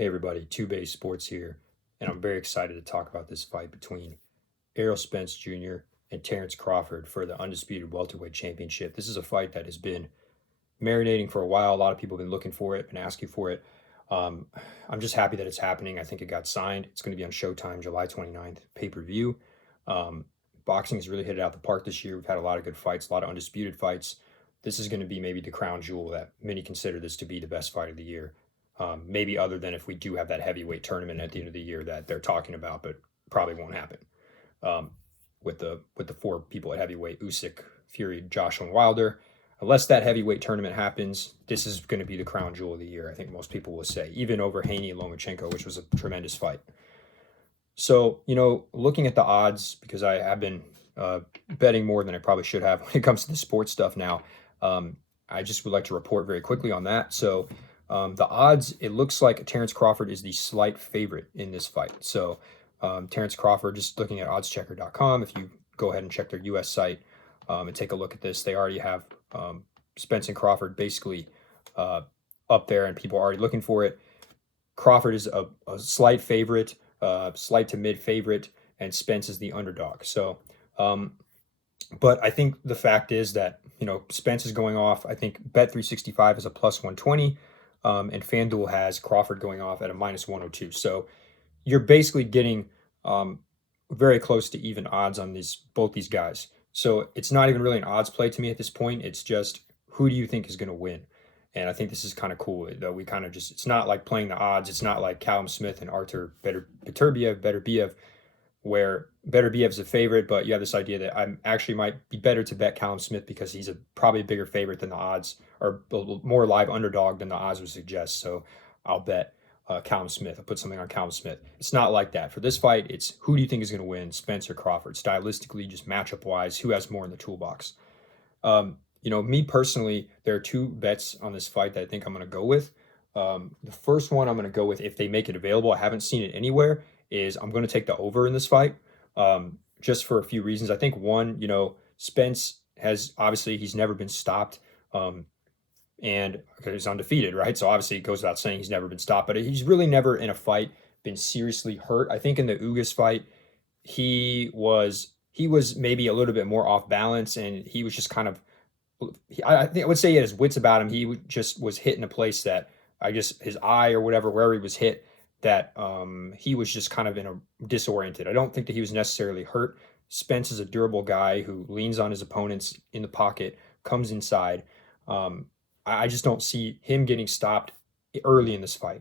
Hey everybody, Two Base Sports here, and I'm very excited to talk about this fight between Errol Spence Jr. and Terence Crawford for the undisputed welterweight championship. This is a fight that has been marinating for a while. A lot of people have been looking for it and asking for it. Um, I'm just happy that it's happening. I think it got signed. It's going to be on Showtime July 29th, pay-per-view. Um, Boxing has really hit it out the park this year. We've had a lot of good fights, a lot of undisputed fights. This is going to be maybe the crown jewel that many consider this to be the best fight of the year. Maybe other than if we do have that heavyweight tournament at the end of the year that they're talking about, but probably won't happen. Um, with the four people at heavyweight, Usyk, Fury, Joshua, and Wilder. Unless that heavyweight tournament happens, this is going to be the crown jewel of the year. I think most people will say, even over Haney and Lomachenko, which was a tremendous fight. So, looking at the odds, because I have been betting more than I probably should have when it comes to the sports stuff now, I just would like to report very quickly on that. So, the odds, it looks like Terence Crawford is the slight favorite in this fight. So, Terence Crawford, just looking at oddschecker.com, if you go ahead and check their US site and take a look at this, they already have Spence and Crawford basically up there, and people are already looking for it. Crawford is a slight favorite, slight to mid favorite, and Spence is the underdog. So, but I think the fact is that, Spence is going off. I think Bet365 is a plus 120, and FanDuel has Crawford going off at a minus 102. So you're basically getting very close to even odds on both these guys. So it's not even really an odds play to me at this point. It's just, who do you think is going to win? And I think this is kind of cool, though. We kind of just, it's not like playing the odds. It's not like Callum Smith and Artur Beterbiev, where Beterbiev's a favorite, but you have this idea that I actually might be better to bet Callum Smith because he's probably a bigger favorite than the odds, or more live underdog than the odds would suggest. So I'll bet Callum Smith. I'll put something on Callum Smith. It's not like that. For this fight, it's who do you think is going to win, Spence or Crawford? Stylistically, just matchup-wise, who has more in the toolbox? Me personally, there are two bets on this fight that I think I'm going to go with. The first one I'm going to go with, if they make it available, I haven't seen it anywhere, is I'm going to take the over in this fight, just for a few reasons. I think one, Spence has, obviously, he's never been stopped, and he's undefeated, right? So obviously it goes without saying he's never been stopped, but he's really never in a fight been seriously hurt. I think in the Ugas fight, he was maybe a little bit more off balance, and he was just kind of, I think I would say he had his wits about him. He just was hit in a place that, I guess his eye or whatever, wherever he was hit, that he was just kind of disoriented. I don't think that he was necessarily hurt. Spence is a durable guy who leans on his opponents in the pocket, comes inside. I just don't see him getting stopped early in this fight.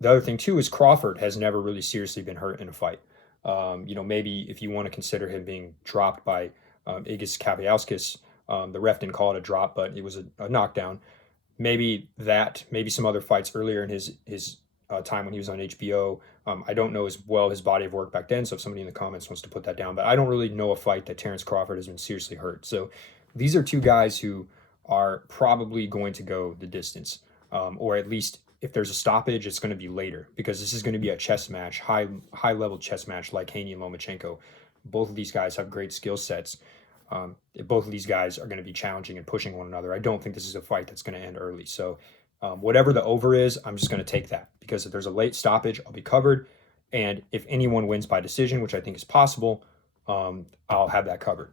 The other thing too is Crawford has never really seriously been hurt in a fight. Maybe if you want to consider him being dropped by Igis Kaviauskas, the ref didn't call it a drop, but it was a knockdown. Maybe some other fights earlier in his time when he was on HBO. I don't know as well his body of work back then, so if somebody in the comments wants to put that down, but I don't really know a fight that Terence Crawford has been seriously hurt. So these are two guys who are probably going to go the distance, or at least if there's a stoppage, it's going to be later, because this is going to be a chess match, high level chess match like Haney and Lomachenko. Both of these guys have great skill sets. Both of these guys are going to be challenging and pushing one another. I don't think this is a fight that's going to end early. So whatever the over is, I'm just going to take that, because if there's a late stoppage, I'll be covered. And if anyone wins by decision, which I think is possible, I'll have that covered.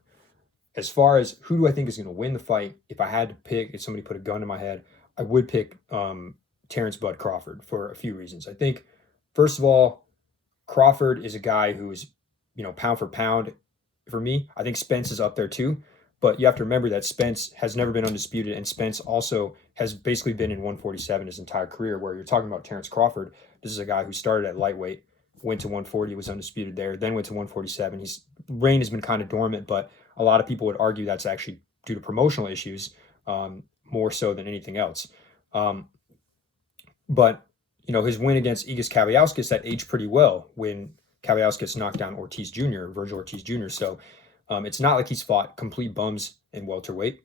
As far as who do I think is going to win the fight, if I had to pick, if somebody put a gun in my head, I would pick Terence Bud Crawford for a few reasons. I think, first of all, Crawford is a guy who is, pound for pound, for me, I think Spence is up there too. But you have to remember that Spence has never been undisputed, and Spence also has basically been in 147 his entire career, where you're talking about Terence Crawford. This is a guy who started at lightweight, went to 140, was undisputed there, then went to 147. His reign has been kind of dormant, but a lot of people would argue that's actually due to promotional issues, more so than anything else. But his win against Igis Kaviauskas, that aged pretty well when Kaviauskas knocked down Virgil Ortiz Jr. So it's not like he's fought complete bums in welterweight.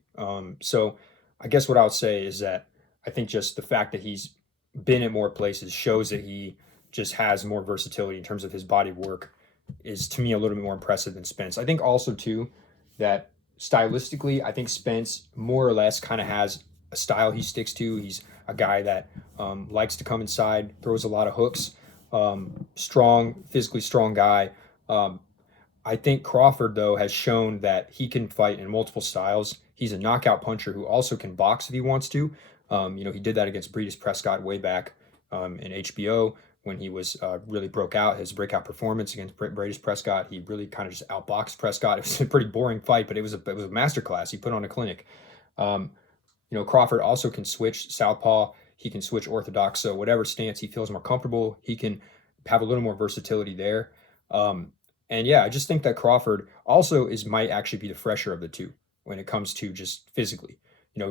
So I guess what I would say is that I think just the fact that he's been at more places shows that he just has more versatility in terms of his body of work, is to me a little bit more impressive than Spence. I think also too that stylistically, I think Spence more or less kind of has a style he sticks to. He's a guy that likes to come inside, throws a lot of hooks, strong, physically strong guy. Um, I think Crawford, though, has shown that he can fight in multiple styles. He's a knockout puncher who also can box if he wants to. He did that against Breedis Prescott way back in HBO when he was really broke out. His breakout performance against Breedis Prescott, he really kind of just outboxed Prescott. It was a pretty boring fight, but it was a masterclass. He put on a clinic. Um, Crawford also can switch southpaw. He can switch orthodox. So whatever stance he feels more comfortable, he can have a little more versatility there. And yeah, I just think that Crawford also might actually be the fresher of the two when it comes to just physically.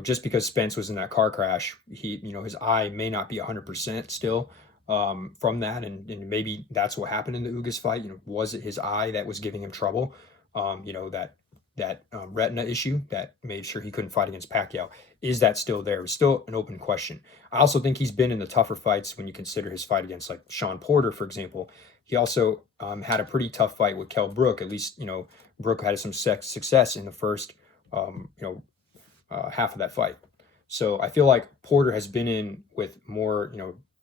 Just because Spence was in that car crash, his eye may not be 100% still from that, and maybe that's what happened in the Ugas fight. Was it his eye that was giving him trouble? That retina issue that made sure he couldn't fight against Pacquiao. Is that still there? It's still an open question. I also think he's been in the tougher fights when you consider his fight against like Sean Porter, for example. He also had a pretty tough fight with Kell Brook. At least, Brook had some success in the first, half of that fight. So I feel like Porter has been in with more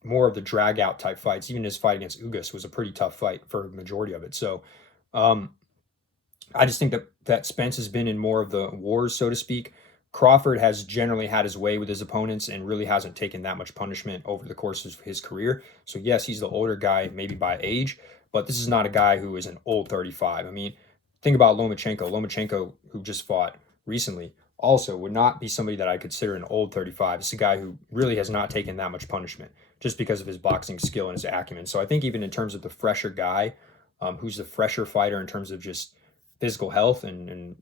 of the drag out type fights. Even his fight against Ugas was a pretty tough fight for the majority of it. So I just think that Spence has been in more of the wars, so to speak. Crawford has generally had his way with his opponents and really hasn't taken that much punishment over the course of his career. So yes, he's the older guy, maybe by age, but this is not a guy who is an old 35. I mean, think about Lomachenko. Lomachenko, who just fought recently, also would not be somebody that I consider an old 35. It's a guy who really has not taken that much punishment just because of his boxing skill and his acumen. So I think even in terms of the fresher guy, who's the fresher fighter in terms of just physical health and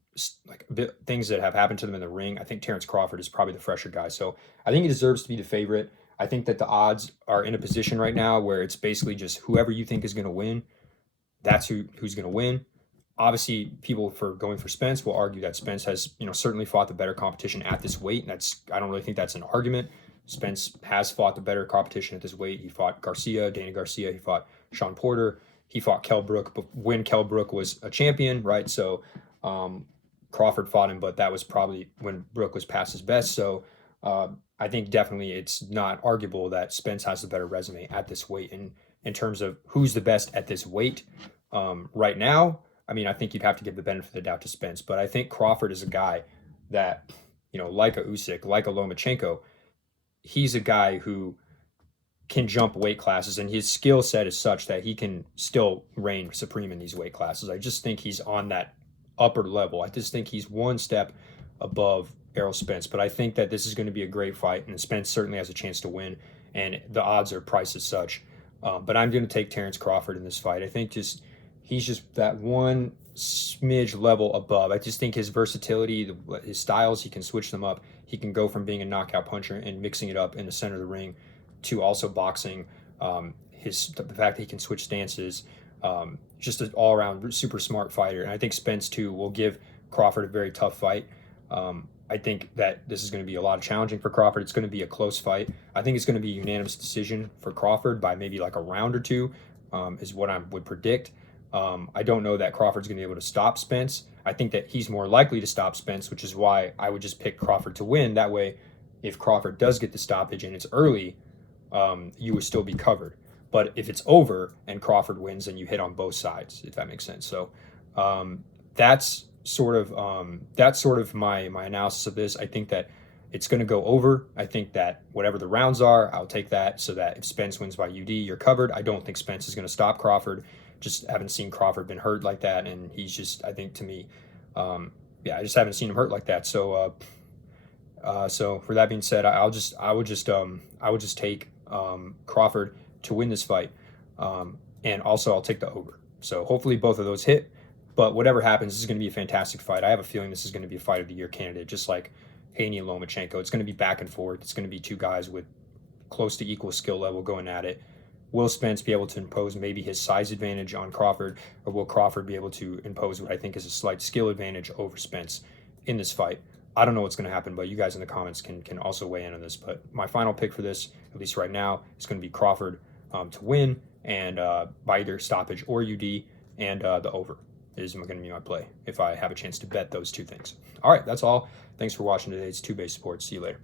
like things that have happened to them in the ring, I think Terence Crawford is probably the fresher guy. So I think he deserves to be the favorite. I think that the odds are in a position right now where it's basically just whoever you think is going to win, that's who's going to win. Obviously, people for going for Spence will argue that Spence has, certainly fought the better competition at this weight. And I don't really think that's an argument. Spence has fought the better competition at this weight. He fought Danny Garcia. He fought Sean Porter. He fought Kell Brook when Kell Brook was a champion, right? So Crawford fought him, but that was probably when Brook was past his best. So I think definitely it's not arguable that Spence has the better resume at this weight. And in terms of who's the best at this weight right now, I mean, I think you'd have to give the benefit of the doubt to Spence. But I think Crawford is a guy that, like a Usyk, like a Lomachenko, he's a guy who can jump weight classes, and his skill set is such that he can still reign supreme in these weight classes. I just think he's on that upper level. I just think he's one step above Errol Spence, but I think that this is going to be a great fight, and Spence certainly has a chance to win, and the odds are priced as such. But I'm going to take Terence Crawford in this fight. I think he's just that one smidge level above. I just think his versatility, his styles, he can switch them up. He can go from being a knockout puncher and mixing it up in the center of the ring to also boxing. The fact that he can switch stances, just an all-around super smart fighter. And I think Spence too will give Crawford a very tough fight. I think that this is going to be a lot of challenging for Crawford. It's going to be a close fight. I think it's going to be a unanimous decision for Crawford by maybe like a round or two, is what I would predict. I don't know that Crawford's going to be able to stop Spence. I think that he's more likely to stop Spence, which is why I would just pick Crawford to win. That way, if Crawford does get the stoppage and it's early, you would still be covered. But if it's over and Crawford wins, then you hit on both sides, if that makes sense. So that's sort of my analysis of this. I think that it's going to go over. I think that whatever the rounds are, I'll take that, so that if Spence wins by UD, you're covered. I don't think Spence is going to stop Crawford. Just haven't seen Crawford been hurt like that, and he's just, I think, to me, I just haven't seen him hurt like that. So so for that being said, I would just take Crawford to win this fight, and also I'll take the over. So hopefully both of those hit. But whatever happens, this is going to be a fantastic fight. I have a feeling this is going to be a fight of the year candidate, just like Haney and Lomachenko. It's going to be back and forth. It's going to be two guys with close to equal skill level going at it. Will Spence be able to impose maybe his size advantage on Crawford, or will Crawford be able to impose what I think is a slight skill advantage over Spence in this fight? I don't know what's going to happen, but you guys in the comments can also weigh in on this. But my final pick for this, at least right now, is going to be Crawford to win, and by either stoppage or UD, and the over is going to be my play if I have a chance to bet those two things. All right, that's all. Thanks for watching today's Two Base Sports. See you later.